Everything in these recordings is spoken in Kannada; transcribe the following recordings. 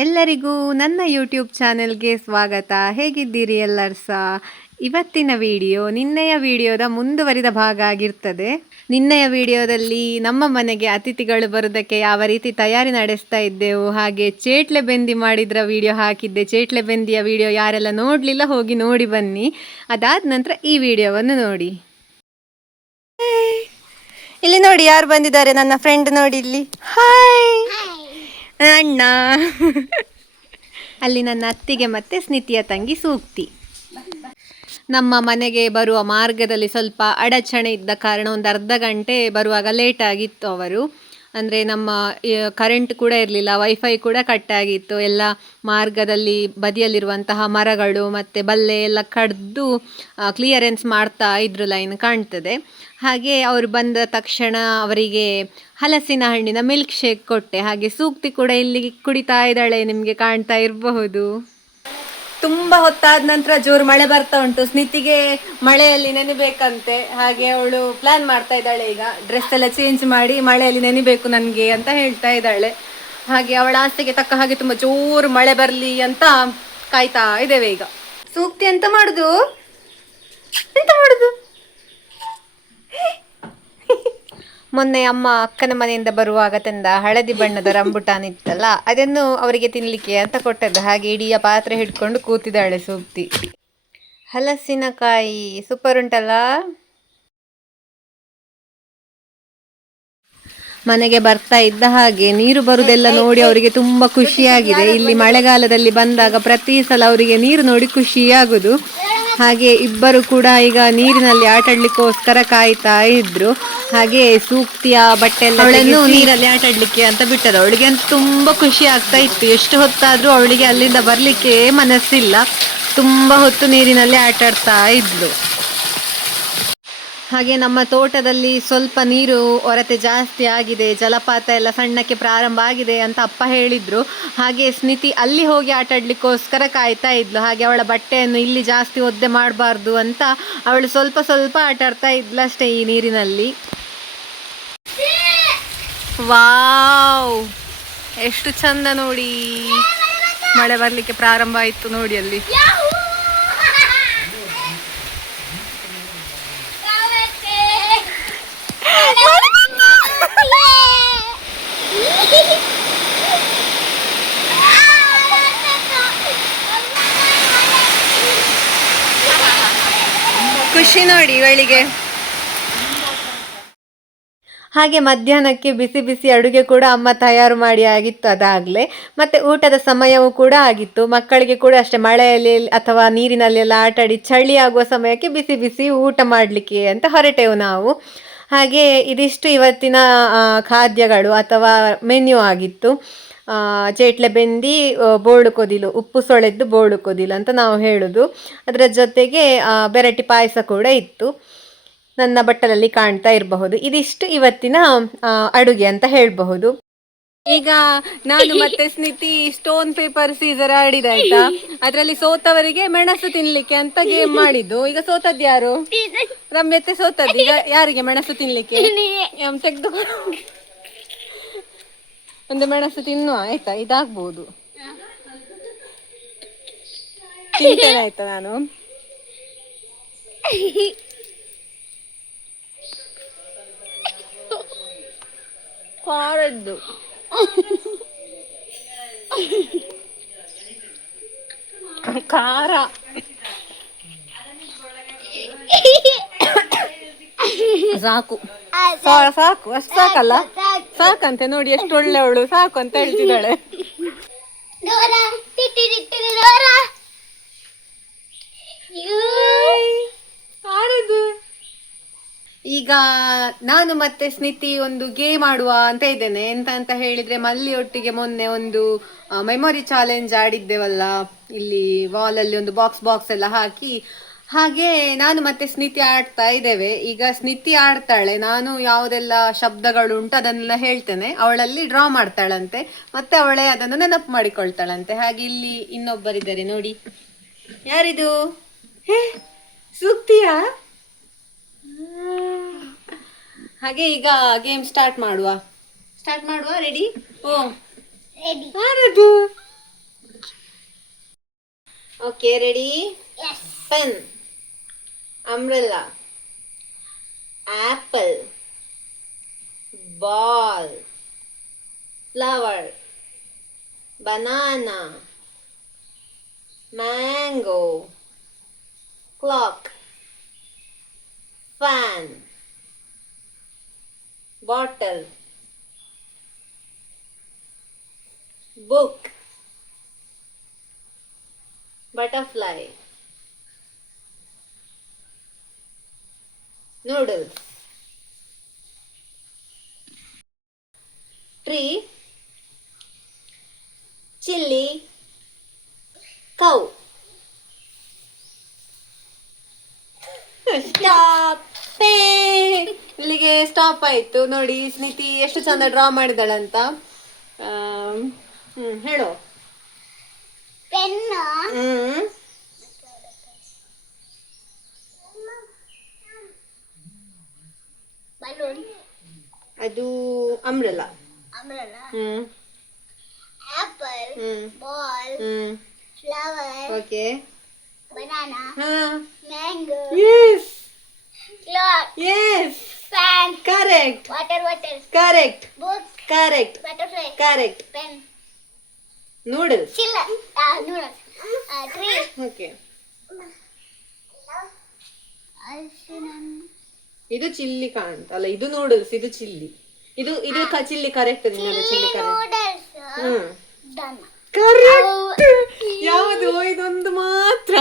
ಎಲ್ಲರಿಗೂ ನನ್ನ ಯೂಟ್ಯೂಬ್ ಚಾನೆಲ್ಗೆ ಸ್ವಾಗತ. ಹೇಗಿದ್ದೀರಿ ಎಲ್ಲರೂ ಸಹ? ಇವತ್ತಿನ ವಿಡಿಯೋ ನಿನ್ನೆಯ ವಿಡಿಯೋದ ಮುಂದುವರಿದ ಭಾಗ ಆಗಿರ್ತದೆ. ನಿನ್ನೆಯ ವಿಡಿಯೋದಲ್ಲಿ ನಮ್ಮ ಮನೆಗೆ ಅತಿಥಿಗಳು ಬರೋದಕ್ಕೆ ಯಾವ ರೀತಿ ತಯಾರಿ ನಡೆಸ್ತಾ ಇದ್ದೆವು, ಹಾಗೆ ಚೇಟ್ಲೆ ಬೆಂದಿ ಮಾಡಿದ್ರ ವಿಡಿಯೋ ಹಾಕಿದ್ದೆ. ಚೇಟ್ಲೆ ಬೆಂದಿಯ ವಿಡಿಯೋ ಯಾರೆಲ್ಲ ನೋಡಲಿಲ್ಲ ಹೋಗಿ ನೋಡಿ ಬನ್ನಿ. ಅದಾದ ನಂತರ ಈ ವಿಡಿಯೋವನ್ನು ನೋಡಿ. ಇಲ್ಲಿ ನೋಡಿ ಯಾರು ಬಂದಿದ್ದಾರೆ, ನನ್ನ ಫ್ರೆಂಡ್ ನೋಡಿ ಇಲ್ಲಿ. ಹಾಯ್ ಅಣ್ಣ. ಅಲ್ಲಿ ನನ್ನ ಅತ್ತಿಗೆ ಮತ್ತೆ ಸ್ನಿತಿಯ ತಂಗಿ ಸೂಕ್ತಿ. ನಮ್ಮ ಮನೆಗೆ ಬರುವ ಮಾರ್ಗದಲ್ಲಿ ಸ್ವಲ್ಪ ಅಡಚಣೆ ಇದ್ದ ಕಾರಣ ಒಂದು ಅರ್ಧ ಗಂಟೆ ಬರುವಾಗ ಲೇಟ್ ಆಗಿತ್ತು. ಅವರು ಅಂದರೆ ನಮ್ಮ ಕರೆಂಟ್ ಕೂಡ ಇರಲಿಲ್ಲ, ವೈಫೈ ಕೂಡ ಕಟ್ಟಾಗಿತ್ತು. ಎಲ್ಲ ಮಾರ್ಗದಲ್ಲಿ ಬದಿಯಲ್ಲಿರುವಂತಹ ಮರಗಳು ಮತ್ತು ಬಲ್ಲೆ ಎಲ್ಲ ಕಡ್ದು ಕ್ಲಿಯರೆನ್ಸ್ ಮಾಡ್ತಾ ಇದ್ರು, ಲೈನ್ ಕಾಣ್ತದೆ. ಹಾಗೆ ಅವರು ಬಂದ ತಕ್ಷಣ ಅವರಿಗೆ ಹಲಸಿನ ಹಣ್ಣಿನ ಮಿಲ್ಕ್ ಶೇಕ್ ಕೊಟ್ಟೆ. ಹಾಗೆ ಸೂಕ್ತಿ ಕೂಡ ಇಲ್ಲಿ ಕುಡಿತಾ ಇದ್ದಾಳೆ, ನಿಮಗೆ ಕಾಣ್ತಾ ಇರಬಹುದು. ತುಂಬ ಹೊತ್ತಾದ ನಂತರ ಜೋರು ಮಳೆ ಬರ್ತಾ ಉಂಟು. ಸ್ನಿತಿಗೆ ಮಳೆಯಲ್ಲಿ ನೆನೆಬೇಕಂತೆ, ಹಾಗೆ ಅವಳು ಪ್ಲಾನ್ ಮಾಡ್ತಾ ಇದ್ದಾಳೆ. ಈಗ ಡ್ರೆಸ್ ಎಲ್ಲ ಚೇಂಜ್ ಮಾಡಿ ಮಳೆಯಲ್ಲಿ ನೆನೆಬೇಕು ನನಗೆ ಅಂತ ಹೇಳ್ತಾ ಇದ್ದಾಳೆ. ಹಾಗೆ ಅವಳ ಆಸೆಗೆ ತಕ್ಕ ಹಾಗೆ ತುಂಬ ಜೋರು ಮಳೆ ಬರಲಿ ಅಂತ ಕಾಯ್ತಾ ಇದ್ದೇವೆ. ಈಗ ಸೂಕ್ತಿ ಎಂತ ಮಾಡುದು, ಎಂತ ಮಾಡುದು? ಮೊನ್ನೆ ಅಮ್ಮ ಅಕ್ಕನ ಮನೆಯಿಂದ ಬರುವಾಗ ತಂದ ಹಳದಿ ಬಣ್ಣದ ರಂಬುಟಾನ್ ಇತ್ತಲ್ಲ, ಅದನ್ನು ಅವರಿಗೆ ತಿನ್ನಲಿಕ್ಕೆ ಅಂತ ಕೊಟ್ಟದ್ದು. ಹಾಗೆ ಇಡೀ ಪಾತ್ರೆ ಹಿಡ್ಕೊಂಡು ಕೂತಿದ್ದಾಳೆ ಸೂಕ್ತಿ. ಹಲಸಿನಕಾಯಿ ಸೂಪರ್ ಉಂಟಲ್ಲ. ಮನೆಗೆ ಬರ್ತಾ ಇದ್ದ ಹಾಗೆ ನೀರು ಬರುದೆಲ್ಲ ನೋಡಿ ಅವರಿಗೆ ತುಂಬಾ ಖುಷಿಯಾಗಿದೆ. ಇಲ್ಲಿ ಮಳೆಗಾಲದಲ್ಲಿ ಬಂದಾಗ ಪ್ರತಿ ಸಲ ಅವರಿಗೆ ನೀರು ನೋಡಿ ಖುಷಿಯಾಗುದು. ಹಾಗೆ ಇಬ್ಬರು ಕೂಡ ಈಗ ನೀರಿನಲ್ಲಿ ಆಟಾಡ್ಲಿಕ್ಕೋಸ್ಕರ ಕಾಯ್ತಾ ಇದ್ರು. ಹಾಗೆ ಸೂಕ್ತಿಯ ಬಟ್ಟೆ ಅವಳನ್ನು ನೀರಲ್ಲಿ ಆಟಾಡ್ಲಿಕ್ಕೆ ಅಂತ ಬಿಟ್ಟದ್ದು. ಅವಳಿಗೆ ಅಂತ ತುಂಬಾ ಖುಷಿ ಆಗ್ತಾ ಇತ್ತು. ಎಷ್ಟು ಹೊತ್ತಾದ್ರೂ ಅವಳಿಗೆ ಅಲ್ಲಿಂದ ಬರ್ಲಿಕ್ಕೆ ಮನಸ್ಸಿಲ್ಲ. ತುಂಬಾ ಹೊತ್ತು ನೀರಿನಲ್ಲಿ ಆಟಾಡ್ತಾ ಇದ್ಲು. ಹಾಗೆ ನಮ್ಮ ತೋಟದಲ್ಲಿ ಸ್ವಲ್ಪ ನೀರು ಕೊರತೆ ಜಾಸ್ತಿ ಆಗಿದೆ, ಜಲಪಾತ ಎಲ್ಲ ಸಣ್ಣಕ್ಕೆ ಪ್ರಾರಂಭ ಆಗಿದೆ ಅಂತ ಅಪ್ಪ ಹೇಳಿದ್ರು. ಹಾಗೆ ಸ್ನಿತಿ ಅಲ್ಲಿ ಹೋಗಿ ಆಟಾಡ್ಲಿಕ್ಕೋಸ್ಕರ ಕಾಯ್ತಾ ಇದ್ಲು. ಹಾಗೆ ಅವಳ ಬಟ್ಟೆಯನ್ನು ಇಲ್ಲಿ ಜಾಸ್ತಿ ಒದ್ದೆ ಮಾಡಬಾರ್ದು ಅಂತ ಅವಳು ಸ್ವಲ್ಪ ಸ್ವಲ್ಪ ಆಟಾಡ್ತಾ ಇದ್ಲಷ್ಟೇ ಈ ನೀರಿನಲ್ಲಿ. ವಾವ್, ಎಷ್ಟು ಚಂದ ನೋಡಿ. ಮಳೆ ಬರ್ಲಿಕ್ಕೆ ಪ್ರಾರಂಭ ಆಯ್ತು ನೋಡಿ ಅಲ್ಲಿ. ಖುಷಿ ನೋಡಿ ಇವಳಿಗೆ. ಹಾಗೆ ಮಧ್ಯಾಹ್ನಕ್ಕೆ ಬಿಸಿ ಬಿಸಿ ಅಡುಗೆ ಕೂಡ ಅಮ್ಮ ತಯಾರು ಮಾಡಿ ಆಗಿತ್ತು ಅದಾಗಲೇ. ಮತ್ತು ಊಟದ ಸಮಯವೂ ಕೂಡ ಆಗಿತ್ತು. ಮಕ್ಕಳಿಗೆ ಕೂಡ ಅಷ್ಟೇ ಮಳೆಯಲ್ಲಿ ಅಥವಾ ನೀರಿನಲ್ಲೆಲ್ಲ ಆಟಾಡಿ ಚಳಿ ಆಗುವ ಸಮಯಕ್ಕೆ ಬಿಸಿ ಬಿಸಿ ಊಟ ಮಾಡಲಿಕ್ಕೆ ಅಂತ ಹೊರಟೆವು ನಾವು. ಹಾಗೆ ಇದಿಷ್ಟು ಇವತ್ತಿನ ಖಾದ್ಯಗಳು ಅಥವಾ ಮೆನ್ಯೂ ಆಗಿತ್ತು. ಚೇಟ್ಲೆ ಬೆಂದಿ, ಬೋಳು ಕೊದಿಲು, ಉಪ್ಪು ಸೊಳೆದ್ದು ಬೋಳು ಕೊದಿಲು ಅಂತ ನಾವು ಹೇಳೋದು. ಅದರ ಜೊತೆಗೆ ಬೆರಟಿ ಪಾಯಸ ಕೂಡ ಇತ್ತು. ನನ್ನ ಬಟ್ಟಲಲ್ಲಿ ಕಾಣ್ತಾ ಇರಬಹುದು. ಇದಿಷ್ಟು ಇವತ್ತಿನ ಅಡುಗೆ ಅಂತ ಹೇಳಬಹುದು. ಈಗ ನಾನು ಮತ್ತೆ ಸ್ನಿತಿ ಸ್ಟೋನ್ ಪೇಪರ್ ಸೀಸರ್ ಆಡಿದಾಯ್ತಾ. ಅದರಲ್ಲಿ ಸೋತವರಿಗೆ ಮೆಣಸು ತಿನ್ಲಿಕ್ಕೆ ಅಂತ ಗೇಮ್ ಮಾಡಿದ್ದು. ಈಗ ಸೋತದ್ದು ಯಾರು? ರಮ್ಯತೆ ಸೋತದ್ದು. ಈಗ ಯಾರಿಗೆ ಮೆಣಸು ತಿನ್ಲಿಕ್ಕೆ? ತೆಗೆದುಕೊಂಡು ಒಂದು ಮೆಣಸು ತಿನ್ನುವ ಆಯ್ತಾ. ಇದಾಗ್ಬಹುದು, ತಿಂತೇನೆ ಆಯ್ತಾ. ನಾನು ಖಾರದ್ದು ಖಾರ ಸಾಕು ಸಾಕು, ಅಷ್ಟು ಸಾಕಲ್ಲ? ಸಾಕಂತೆ ನೋಡಿ, ಎಷ್ಟು ಒಳ್ಳೆಯವಳು, ಸಾಕು ಅಂತ ಹೇಳ್ತಿದ್ದಾಳೆ. ಈಗ ನಾನು ಮತ್ತೆ ಸ್ನಿತಿ ಒಂದು ಗೇಮ್ ಆಡುವ ಅಂತ ಇದ್ದೇನೆ. ಎಂತ ಅಂತ ಹೇಳಿದ್ರೆ, ಮಲ್ಲಿಯೊಟ್ಟಿಗೆ ಮೊನ್ನೆ ಒಂದು ಮೆಮೊರಿ ಚಾಲೆಂಜ್ ಆಡಿದ್ದೇವಲ್ಲ, ಇಲ್ಲಿ ವಾಲಲ್ಲಿ ಒಂದು ಬಾಕ್ಸ್ ಎಲ್ಲ ಹಾಕಿ. ಹಾಗೆ ನಾನು ಮತ್ತೆ ಸ್ನಿತಿ ಆಡ್ತಾ ಇದ್ದೇವೆ. ಈಗ ಸ್ನಿತಿ ಆಡ್ತಾಳೆ, ನಾನು ಯಾವುದೆಲ್ಲ ಶಬ್ದಗಳು ಉಂಟು ಅದನ್ನೆಲ್ಲ ಹೇಳ್ತೇನೆ, ಅವಳಲ್ಲಿ ಡ್ರಾ ಮಾಡ್ತಾಳಂತೆ, ಮತ್ತೆ ಅವಳೇ ಅದನ್ನು ನೆನಪು ಮಾಡಿಕೊಳ್ತಾಳಂತೆ. ಹಾಗೆ ಇಲ್ಲಿ ಇನ್ನೊಬ್ಬರಿದ್ದಾರೆ ನೋಡಿ. ಯಾರಿದು? ಸೂಕ್ತಿಯಾ? ಹಾಗೆ ಈಗ ಗೇಮ್ ಸ್ಟಾರ್ಟ್ ಮಾಡುವ. ರೆಡಿ? ಓ, ಯಾರದು? Okay, ready? Yes. Pen, umbrella, apple, ball, flower, banana, mango, clock, fan, bottle, book, butterfly, noodles, tree, chili, cow. Stop. ಇಲ್ಲಿಗೆ ಸ್ಟಾಪ್ ಆಯ್ತು. ನೋಡಿ ಸ್ನಿತಿ ಎಷ್ಟು ಚಂದ ಡ್ರಾ ಮಾಡಿದಳಂತ. ಹೇಳು. ಪೆನ್, ಬಲೂನ್, ಅದು umbrella. umbrella, hmm apple, hmm ball, hmm flower, okay. banana, ಹಾ mango, yes clock, yes fan, correct water bottle, correct book, correct butterfly, correct. pen, noodles. chiller, noodles, tree, okay. cinnamon, ಇದು ಚಿಲ್ಲಿ ಕಾಣ್ತಲ್ಲ, ಇದು ನೂಡಲ್ಸ್, ಇದು ಚಿಲ್ಲಿ. ಇದು ಇದು ಚಿಲ್ಲಿ ಕರೆಕ್ಟ್. ನಿನ್ನದು chilli correct. noodles, hmm done. Correct. ಯಾವುದು ಇದೊಂದು ಮಾತ್ರ.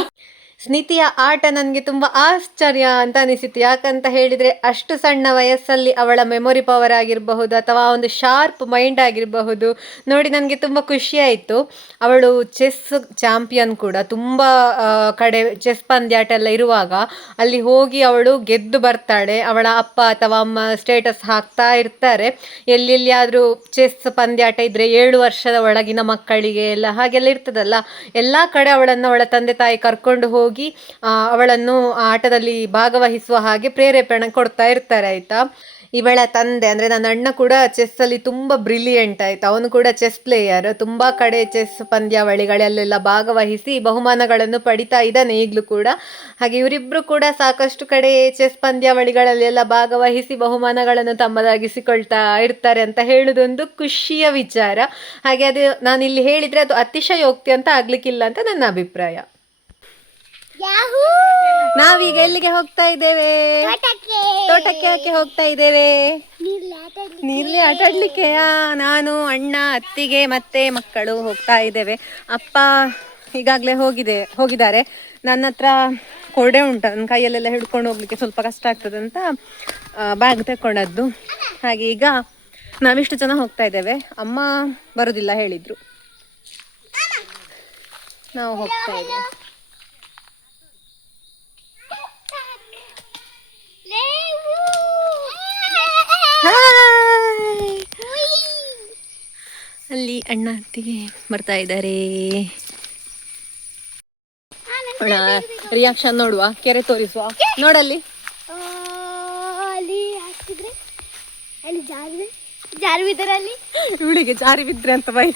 ಸ್ನಿತಿಯ ಆಟ ನನಗೆ ತುಂಬ ಆಶ್ಚರ್ಯ ಅಂತ ಅನಿಸಿತು. ಯಾಕಂತ ಹೇಳಿದರೆ ಅಷ್ಟು ಸಣ್ಣ ವಯಸ್ಸಲ್ಲಿ ಅವಳ ಮೆಮೊರಿ ಪವರ್ ಆಗಿರಬಹುದು ಅಥವಾ ಒಂದು ಶಾರ್ಪ್ ಮೈಂಡ್ ಆಗಿರಬಹುದು ನೋಡಿ ನನಗೆ ತುಂಬ ಖುಷಿಯಾಯಿತು. ಅವಳು ಚೆಸ್ ಚಾಂಪಿಯನ್ ಕೂಡ. ತುಂಬ ಕಡೆ ಚೆಸ್ ಪಂದ್ಯಾಟ ಎಲ್ಲ ಇರುವಾಗ ಅಲ್ಲಿ ಹೋಗಿ ಅವಳು ಗೆದ್ದು ಬರ್ತಾಳೆ. ಅವಳ ಅಪ್ಪ ಅಥವಾ ಅಮ್ಮ ಸ್ಟೇಟಸ್ ಹಾಕ್ತಾ ಇರ್ತಾರೆ, ಎಲ್ಲೆಲ್ಲಿಯಾದರೂ ಚೆಸ್ ಪಂದ್ಯಾಟ ಇದ್ದರೆ 7 ವರ್ಷದ ಒಳಗಿನ ಮಕ್ಕಳಿಗೆ ಎಲ್ಲ ಹಾಗೆಲ್ಲ ಇರ್ತದಲ್ಲ, ಎಲ್ಲ ಕಡೆ ಅವಳನ್ನು ಅವಳ ತಂದೆ ತಾಯಿ ಕರ್ಕೊಂಡು ಹೋಗಿ ಅವಳನ್ನು ಆಟದಲ್ಲಿ ಭಾಗವಹಿಸುವ ಹಾಗೆ ಪ್ರೇರೇಪಣೆ ಕೊಡ್ತಾ ಇರ್ತಾರೆ ಆಯ್ತಾ. ಇವಳ ತಂದೆ ಅಂದರೆ ನನ್ನ ಅಣ್ಣ ಕೂಡ ಚೆಸ್ಸಲ್ಲಿ ತುಂಬ ಬ್ರಿಲಿಯಂಟ್ ಆಯ್ತು. ಅವನು ಕೂಡ ಚೆಸ್ ಪ್ಲೇಯರ್. ತುಂಬ ಕಡೆ ಚೆಸ್ ಪಂದ್ಯಾವಳಿಗಳಲ್ಲೆಲ್ಲ ಭಾಗವಹಿಸಿ ಬಹುಮಾನಗಳನ್ನು ಪಡಿತಾ ಇದ್ದಾನೆ ಈಗಲೂ ಕೂಡ. ಹಾಗೆ ಇವರಿಬ್ಬರು ಕೂಡ ಸಾಕಷ್ಟು ಕಡೆ ಚೆಸ್ ಪಂದ್ಯಾವಳಿಗಳಲ್ಲೆಲ್ಲ ಭಾಗವಹಿಸಿ ಬಹುಮಾನಗಳನ್ನು ತಮ್ಮದಾಗಿಸಿಕೊಳ್ತಾ ಇರ್ತಾರೆ ಅಂತ ಹೇಳೋದೊಂದು ಖುಷಿಯ ವಿಚಾರ. ಹಾಗೆ ಅದು ನಾನು ಇಲ್ಲಿ ಹೇಳಿದರೆ ಅದು ಅತಿಶಯೋಕ್ತಿ ಅಂತ ಆಗ್ಲಿಕ್ಕಿಲ್ಲ ಅಂತ ನನ್ನ ಅಭಿಪ್ರಾಯ. ನಾವೀಗ ಎಲ್ಲಿಗೆ ಹೋಗ್ತಾ ಇದ್ದೇವೆ? ತೋಟಕ್ಕೆ ಯಾಕೆ ಹೋಗ್ತಾ ಇದ್ದೇವೆ? ನೀರ್ಲಿ ಆಟ ಆಡ್ಲಿಕ್ಕೆಯಾ? ನಾನು, ಅಣ್ಣ, ಅತ್ತಿಗೆ ಮತ್ತೆ ಮಕ್ಕಳು ಹೋಗ್ತಾ ಇದ್ದೇವೆ. ಅಪ್ಪ ಈಗಾಗಲೇ ಹೋಗಿದ್ದಾರೆ. ನನ್ನ ಹತ್ರ ಕೊಡೆ ಉಂಟು, ನನ್ನ ಕೈಯಲ್ಲೆಲ್ಲ ಹಿಡ್ಕೊಂಡು ಹೋಗ್ಲಿಕ್ಕೆ ಸ್ವಲ್ಪ ಕಷ್ಟ ಆಗ್ತದಂತ ಬ್ಯಾಗ್ ತಗೊಂಡದ್ದು. ಹಾಗೆ ಈಗ ನಾವಿಷ್ಟು ಜನ ಹೋಗ್ತಾ ಇದ್ದೇವೆ. ಅಮ್ಮ ಬರೋದಿಲ್ಲ ಹೇಳಿದ್ರು, ನಾವು ಹೋಗ್ತಾ ಇದ್ದೇವೆ. ಅಲ್ಲಿ ಅಣ್ಣ ಅತ್ತಿಗೆ ಬರ್ತಾ ಇದ್ದಾರೆ. ರಿಯಾಕ್ಷನ್ ನೋಡುವ, ಕೆರೆ ತೋರಿಸುವ. ನೋಡಲ್ಲಿ ಅಲ್ಲಿ ಜಾರು ಬಿದ್ದರೆ ಅಲ್ಲಿ ಇವಳಿಗೆ ಜಾರಿ ಬಿದ್ರೆ ಅಂತ ಬೈ.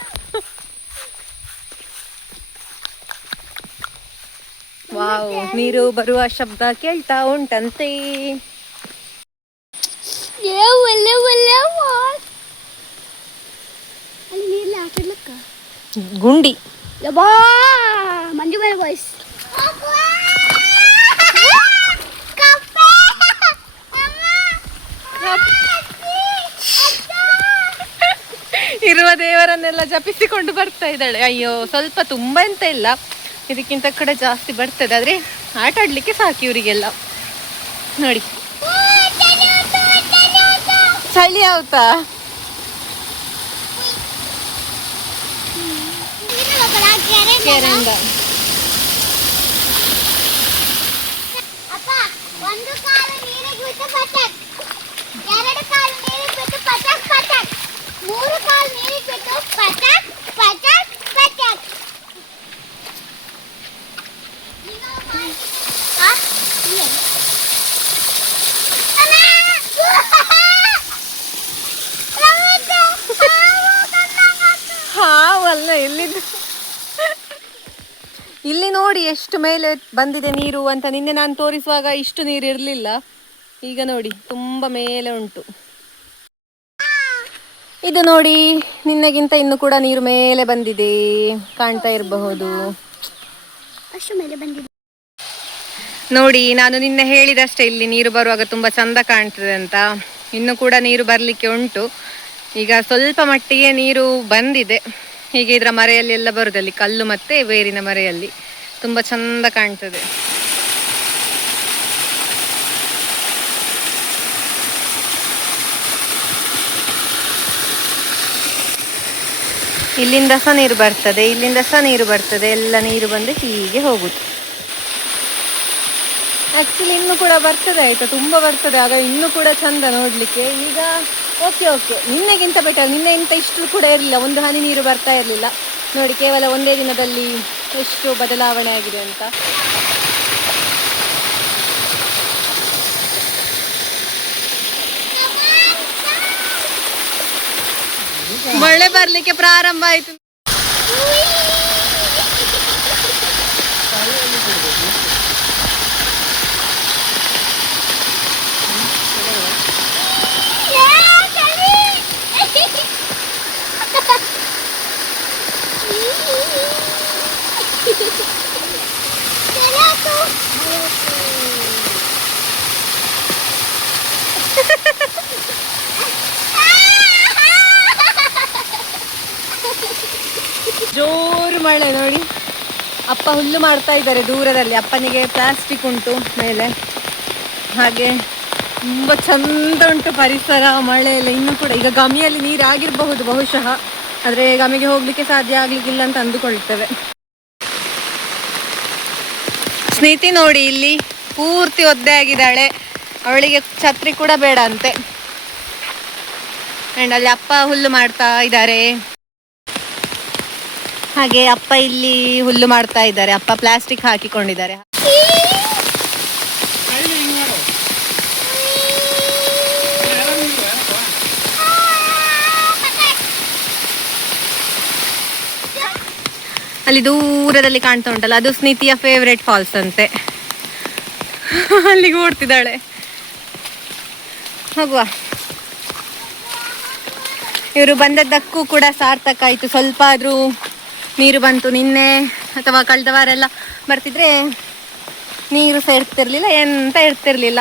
ವಾವ್, ನೀರು ಬರುವ ಶಬ್ದ ಕೇಳ್ತಾ ಉಂಟಂತೆ. ಗುಂಡಿ ಮಂಜು ಮೇಲೆ ಬಾಯ್ಸ್ ಇರುವ ದೇವರನ್ನೆಲ್ಲ ಜಪಿಸಿಕೊಂಡು ಬರ್ತಾ ಇದ್ದಾಳೆ. ಅಯ್ಯೋ, ಸ್ವಲ್ಪ ತುಂಬ ಎಂತ ಇಲ್ಲ, ಇದಕ್ಕಿಂತ ಕಡೆ ಜಾಸ್ತಿ ಬರ್ತದೆ. ಆದರೆ ಆಟ ಆಡ್ಲಿಕ್ಕೆ ಸಾಕು ಇವರಿಗೆಲ್ಲ. ನೋಡಿ ಚಳಿ ಆಯ್ತಾ? ಕೆರೆಯಿಂದ ಒಂದು ಕಾಲು ನೀರಿಗೆ ಬಿಟ್ಟು ಪಟಕ್, ಎರಡು ಕಾಲು ನೀರಿಗೆ ಬಿಟ್ಟು ಪಟಕ್ ಪಟಕ್, ಮೂರು ಕಾಲು ನೀರಿಗೆ ಬಿಟ್ಟು ಪಟಕ್ ಪಟಕ್ ಪಟಕ್. ಹಾವಲ್ಲ ಎಲ್ಲಿದ್ದು. ಇಲ್ಲಿ ನೋಡಿ ಎಷ್ಟು ಮೇಲೆ ಬಂದಿದೆ ನೀರು ಅಂತ. ನಿನ್ನೆ ನಾನು ತೋರಿಸುವಾಗ ಇಷ್ಟು ನೀರು ಇರಲಿಲ್ಲ, ಈಗ ನೋಡಿ ತುಂಬ ಮೇಲೆ ಉಂಟು. ಇದು ನೋಡಿ ನಿನ್ನೆಗಿಂತ ಇನ್ನು ಕೂಡ ನೀರು ಮೇಲೆ ಬಂದಿದೆ, ಕಾಣ್ತಾ ಇರಬಹುದು. ಅಷ್ಟು ಮೇಲೆ ಬಂದಿದೆ ನೋಡಿ, ನಾನು ನಿನ್ನೆ ಹೇಳಿದಷ್ಟೇ ಇಲ್ಲಿ ನೀರು ಬರುವಾಗ ತುಂಬ ಚಂದ ಕಾಣ್ತದೆ ಅಂತ. ಇನ್ನು ಕೂಡ ನೀರು ಬರಲಿಕ್ಕೆ ಉಂಟು. ಈಗ ಸ್ವಲ್ಪ ಮಟ್ಟಿಗೆ ನೀರು ಬಂದಿದೆ. ಹೀಗೆ ಇದರ ಮರೆಯಲ್ಲಿ ಎಲ್ಲ ಬರುದಲ್ಲಿ ಕಲ್ಲು ಮತ್ತೆ ಬೇರಿನ ಮರೆಯಲ್ಲಿ ತುಂಬ ಚಂದ ಕಾಣ್ತದೆ. ಇಲ್ಲಿಂದ ಸಹ ನೀರು ಬರ್ತದೆ, ಇಲ್ಲಿಂದ ಸಹ ನೀರು ಬರ್ತದೆ, ಎಲ್ಲ ನೀರು ಬಂದು ಹೀಗೆ ಹೋಗುದು. ಆಕ್ಚುಲಿ ಇನ್ನು ಕೂಡ ಬರ್ತದೆ ಆಯ್ತಾ, ತುಂಬಾ ಬರ್ತದೆ. ಆಗ ಇನ್ನು ಕೂಡ ಚಂದ ನೋಡ್ಲಿಕ್ಕೆ. ಈಗ ಓಕೆ ನಿನ್ನೆಗಿಂತ ಬೆಟರ್. ನಿನ್ನೆಗಿಂತ ಇಷ್ಟು ಕೂಡ ಇರಲಿಲ್ಲ, ಒಂದು ಹನಿ ನೀರು ಬರ್ತಾ ಇರಲಿಲ್ಲ. ನೋಡಿ ಕೇವಲ ಒಂದೇ ದಿನದಲ್ಲಿ ಎಷ್ಟು ಬದಲಾವಣೆ ಆಗಿದೆ ಅಂತ. ಮಳೆ ಬರ್ಲಿಕ್ಕೆ ಪ್ರಾರಂಭ ಆಯ್ತು. ಜೋರು ಮಳೆ ನೋಡಿ. ಅಪ್ಪ ಹುಲ್ಲು ಮಾಡ್ತಾ ಇದ್ದಾರೆ ದೂರದಲ್ಲಿ. ಅಪ್ಪನಿಗೆ ಪ್ಲಾಸ್ಟಿಕ್ ಉಂಟು ಮೇಲೆ, ಹಾಗೆ ತುಂಬ ಚಂದ ಉಂಟು ಪರಿಸರ. ಮಳೆ ಎಲ್ಲ ಇನ್ನು ಕೂಡ ಈಗ ಗಮಿಯಲ್ಲಿ ನೀರು ಆಗಿರಬಹುದು ಬಹುಶಃ, ಆದರೆ ಗಮಿಗೆ ಹೋಗ್ಲಿಕ್ಕೆ ಸಾಧ್ಯ ಆಗ್ಲಿಕ್ಕಿಲ್ಲ ಅಂತ ಅಂದುಕೊಳ್ತೇವೆ. ಸ್ನೇಹಿತಿ ನೋಡಿ, ಇಲ್ಲಿ ಪೂರ್ತಿ ಒದ್ದೆ ಆಗಿದ್ದಾಳೆ. ಅವಳಿಗೆ ಛತ್ರಿ ಕೂಡ ಬೇಡ ಅಂತೆ. ಅಂಡ್ ಅಲ್ಲಿ ಅಪ್ಪ ಹುಲ್ಲು ಮಾಡ್ತಾ ಇದ್ದಾರೆ. ಹಾಗೆ ಅಪ್ಪ ಇಲ್ಲಿ ಹುಲ್ಲು ಮಾಡ್ತಾ ಇದ್ದಾರೆ. ಅಪ್ಪ ಪ್ಲಾಸ್ಟಿಕ್ ಹಾಕಿಕೊಂಡಿದ್ದಾರೆ. ಅಲ್ಲಿ ದೂರದಲ್ಲಿ ಕಾಣ್ತಾ ಉಂಟಲ್ಲ, ಅದು ಸ್ನಿತಿಯ ಫೇವ್ರೆಟ್ ಫಾಲ್ಸ್ ಅಂತೆ. ಅಲ್ಲಿಗೆ ಓಡ್ತಿದ್ದಾಳೆ. ಹೋಗುವ. ಇವರು ಬಂದದ್ದಕ್ಕೂ ಕೂಡ ಸಾರ್ಥಕ ಆಯಿತು. ಸ್ವಲ್ಪ ಆದರೂ ನೀರು ಬಂತು. ನಿನ್ನೆ ಅಥವಾ ಕಳೆದ ವಾರ ಎಲ್ಲ ಬರ್ತಿದ್ರೆ ನೀರು ಸಹ ಇರ್ತಿರ್ಲಿಲ್ಲ, ಎಂತ ಇರ್ತಿರ್ಲಿಲ್ಲ.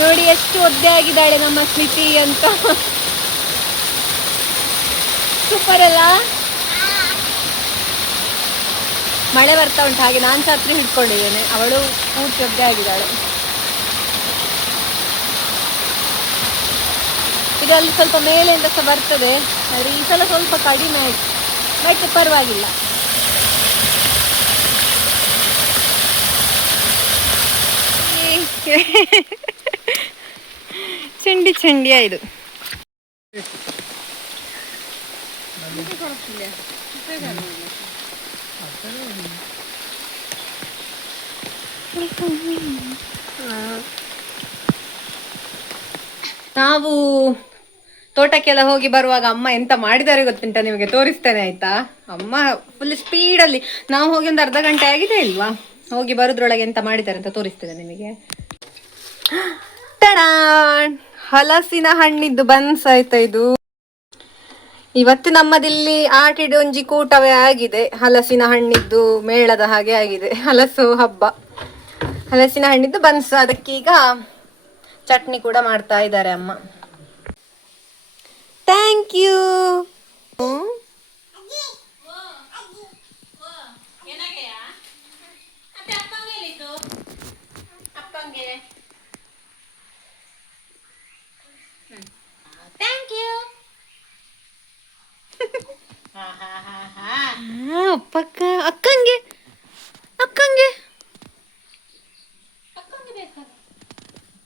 ನೋಡಿ ಎಷ್ಟು ಒದ್ದೆ ಆಗಿದ್ದಾಳೆ ನಮ್ಮ ಸ್ಮಿತಿ ಅಂತ. ಸೂಪರ್ ಅಲ್ಲ? ಮಳೆ ಬರ್ತಾ ಉಂಟು, ಹಾಗೆ ನಾನು ಛತ್ರಿ ಹಿಡ್ಕೊಂಡಿದ್ದೇನೆ. ಅವಳು ಪೂರ್ತಿ ಒದ್ದೆ ಆಗಿದ್ದಾಳೆ. ಇದರಲ್ಲಿ ಸ್ವಲ್ಪ ಮೇಲೆಯಿಂದ ಸಹ ಬರ್ತದೆ, ಆದರೆ ಈ ಸಲ ಸ್ವಲ್ಪ ಕಡಿಮೆ ಆಯ್ತು. ಬಟ್ ಪರವಾಗಿಲ್ಲ. ಚಂಡಿ ಆಯ್ತು. ನಾವು ತೋಟಕ್ಕೆಲ್ಲ ಹೋಗಿ ಬರುವಾಗ ಅಮ್ಮ ಎಂತ ಮಾಡಿದ್ದಾರೆ ಗೊತ್ತುಂಟ ನಿಮಗೆ, ತೋರಿಸ್ತೇನೆ ಆಯ್ತಾ. ಅಮ್ಮ ಫುಲ್ ಸ್ಪೀಡಲ್ಲಿ, ನಾವು ಹೋಗಿ ಒಂದು ಅರ್ಧ ಗಂಟೆ ಆಗಿದೆ ಇಲ್ವಾ, ಹೋಗಿ ಬರೋದ್ರೊಳಗೆ ಎಂತ ಮಾಡಿದ್ದಾರೆ ಅಂತ ತೋರಿಸ್ತೇನೆ ನಿಮಗೆ. ಟಡಾನ್, ಹಲಸಿನ ಹಣ್ಣಿದ್ದು ಬನ್ಸ್ ಆಯ್ತಾ ಇದು. ಇವತ್ತು ನಮ್ಮದಿಲ್ಲಿ ಆಟಿಡೊಂಜಿ ಕೂಟವೇ ಆಗಿದೆ. ಹಲಸಿನ ಹಣ್ಣಿದ್ದು ಮೇಳದ ಹಾಗೆ ಆಗಿದೆ. ಹಲಸು ಹಬ್ಬ, ಹಲಸಿನ ಹಣ್ಣಿದ್ದು ಬನ್ಸ್. ಅದಕ್ಕೀಗ ಚಟ್ನಿ ಕೂಡ ಮಾಡ್ತಾ ಇದ್ದಾರೆ ಅಮ್ಮ. Thank you. Thank you. ಅಪ್ಪಕ್ಕ ಅಕ್ಕಂಗೆ ಅಕ್ಕಂಗೆ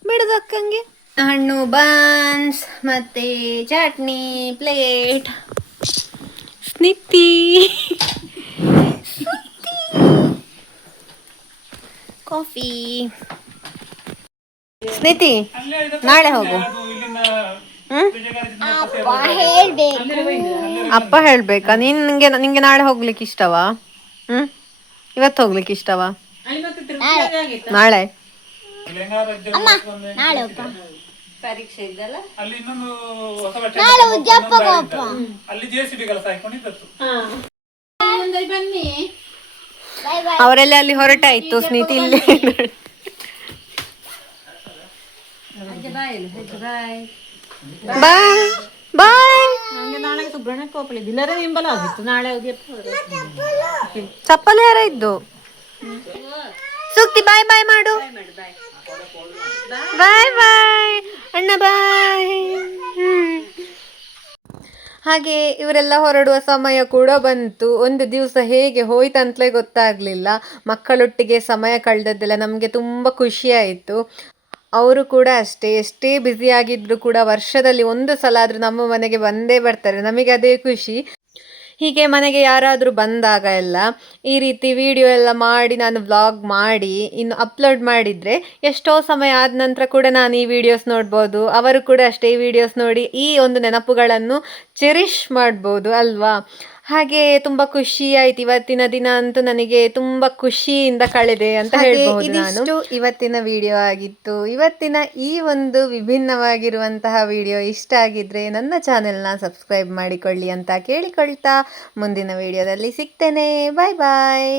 ಬಿಡದ ಅಕ್ಕಂಗೆ ಹಣ್ಣು ಬನ್ಸ್ ಮತ್ತೆ ಚಟ್ನಿ ಪ್ಲೇಟ್. ಸ್ನಿತಿ ಕಾಫಿ. ಸ್ನಿತಿ ನಾಳೆ ಹೋಗು. ಅಪ್ಪ ಹೇಳ್ಬೇಕು. ಅಪ್ಪ ಹೇಳ್ಬೇಕಾ? ನಿಂಗೆ ನಾಳೆ ಹೋಗ್ಲಿಕ್ಕೆ ಇಷ್ಟವಾ? ಇವತ್ತು ಹೋಗ್ಲಿಕ್ಕೆ ಇಷ್ಟವಾ? ನಾಳೆ ಅಮ್ಮ ನಾಳೆ ಅಪ್ಪ ನಾಳೆ ಉಜ್ಜಪ್ಪ ಅಪ್ಪ. ಬಾಯ್ ಬಾಯ್. ಅವರೆಲ್ಲ ಅಲ್ಲಿ ಹೊರಟಾಯ್ತು. ಸ್ನಿತಿ ಇಲ್ಲಿ ಬಾಯ್ ಬಾಯ್. ನಾಳೆ ಸುಬ್ರಹ್ಮಣ್ಯಕ್ಕೆ ಹೋಗ್ಲಿದ್ದು ಇಲ್ಲರೆ ನಿಂಬಲ ಆಗಿತ್ತು. ನಾಳೆ ಹೋಗಿ ಚಪ್ಪಲಿ ಯಾರ ಇದ್ದು? ಸೂಕ್ತಿ ಬಾಯ್ ಬಾಯ್ ಮಾಡು. ಬಾಯ್ ಬಾಯ್ ಅಣ್ಣ ಬಾಯ್. ಹಾಗೆ ಇವರೆಲ್ಲ ಹೊರಡುವ ಸಮಯ ಕೂಡ ಬಂತು. ಒಂದು ದಿವಸ ಹೇಗೆ ಹೋಯ್ತಂತಲೇ ಗೊತ್ತಾಗಲಿಲ್ಲ. ಮಕ್ಕಳೊಟ್ಟಿಗೆ ಸಮಯ ಕಳೆದದ್ದೆಲ್ಲ ನಮಗೆ ತುಂಬ ಖುಷಿ ಆಯಿತು. ಅವರು ಕೂಡ ಅಷ್ಟೇ, ಎಷ್ಟೇ ಬ್ಯುಸಿಯಾಗಿದ್ದರೂ ಕೂಡ ವರ್ಷದಲ್ಲಿ ಒಂದು ಸಲ ಆದರೂ ನಮ್ಮ ಮನೆಗೆ ಬಂದೇ ಬರ್ತಾರೆ. ನಮಗೆ ಅದೇ ಖುಷಿ. ಹೀಗೆ ಮನೆಗೆ ಯಾರಾದರೂ ಬಂದಾಗ ಎಲ್ಲ ಈ ರೀತಿ ವಿಡಿಯೋ ಎಲ್ಲ ಮಾಡಿ ನಾನು ವ್ಲಾಗ್ ಮಾಡಿ ಇನ್ನು ಅಪ್ಲೋಡ್ ಮಾಡಿದರೆ ಎಷ್ಟೋ ಸಮಯ ಆದ ನಂತರ ಕೂಡ ನಾನು ಈ ವಿಡಿಯೋಸ್ ನೋಡ್ಬೋದು. ಅವರು ಕೂಡ ಅಷ್ಟೇ ಈ ವಿಡಿಯೋಸ್ ನೋಡಿ ಈ ಒಂದು ನೆನಪುಗಳನ್ನು ಚೆರಿಷ್ ಮಾಡ್ಬೋದು ಅಲ್ವಾ? ಹಾಗೆ ತುಂಬ ಖುಷಿ ಆಯ್ತು. ಇವತ್ತಿನ ದಿನ ಅಂತೂ ನನಗೆ ತುಂಬ ಖುಷಿಯಿಂದ ಕಳೆದೆ ಅಂತ ಹೇಳ್ಬೋದು ನಾನು. ಇವತ್ತಿನ ವಿಡಿಯೋ ಆಗಿತ್ತು. ಇವತ್ತಿನ ಈ ಒಂದು ವಿಭಿನ್ನವಾಗಿರುವಂತಹ ವಿಡಿಯೋ ಇಷ್ಟ ಆಗಿದ್ರೆ ನನ್ನ ಚಾನೆಲ್ನ ಸಬ್ಸ್ಕ್ರೈಬ್ ಮಾಡಿಕೊಳ್ಳಿ ಅಂತ ಕೇಳಿಕೊಳ್ತಾ ಮುಂದಿನ ವಿಡಿಯೋದಲ್ಲಿ ಸಿಗ್ತೇನೆ. ಬಾಯ್ ಬಾಯ್.